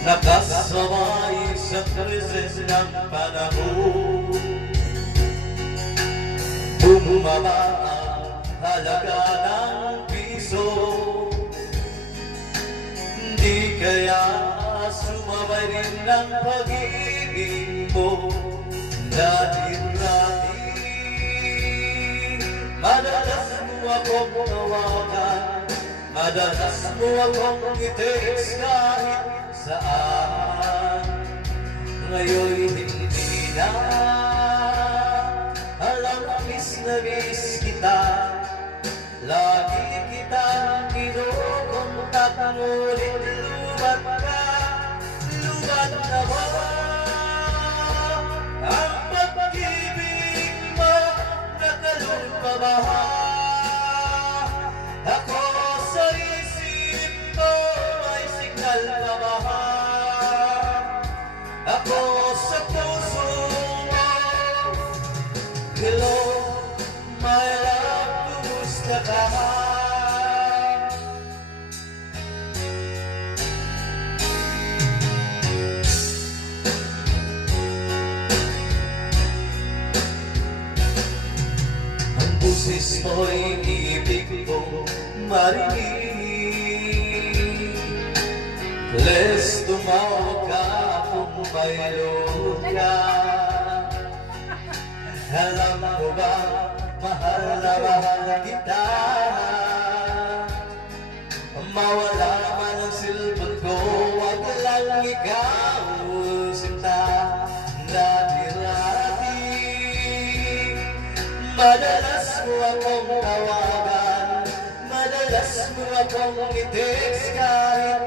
nakasabay sa krisis ng panahon. Bumaba ang halaga ng piso, di kaya sumabay rin ng pag-ibig mo. Dati-dati madalas mo akong tawagan, madalas mo akong i-text kahit saan. Ngayon hindi na, alam miss na miss kita. Lagi kitang kinukontak, ngunit lubat ka, lubat na ba? Ang pag-ibig mo, nakalun pa ba? Ako sa isip ko, may signal pa ba? Ako sa puso mo, hello, my love, kumusta ka? Ang busis mo'y ibig kong marinig. Let's tumawag ka kung may loob ka. Alam ko ba, mahal na mahal kita. Mawala man ang cellphone ko, wag lang ikaw sinta. Dati-dati madalas mo akong tawagan, madalas mo akong i-text kahit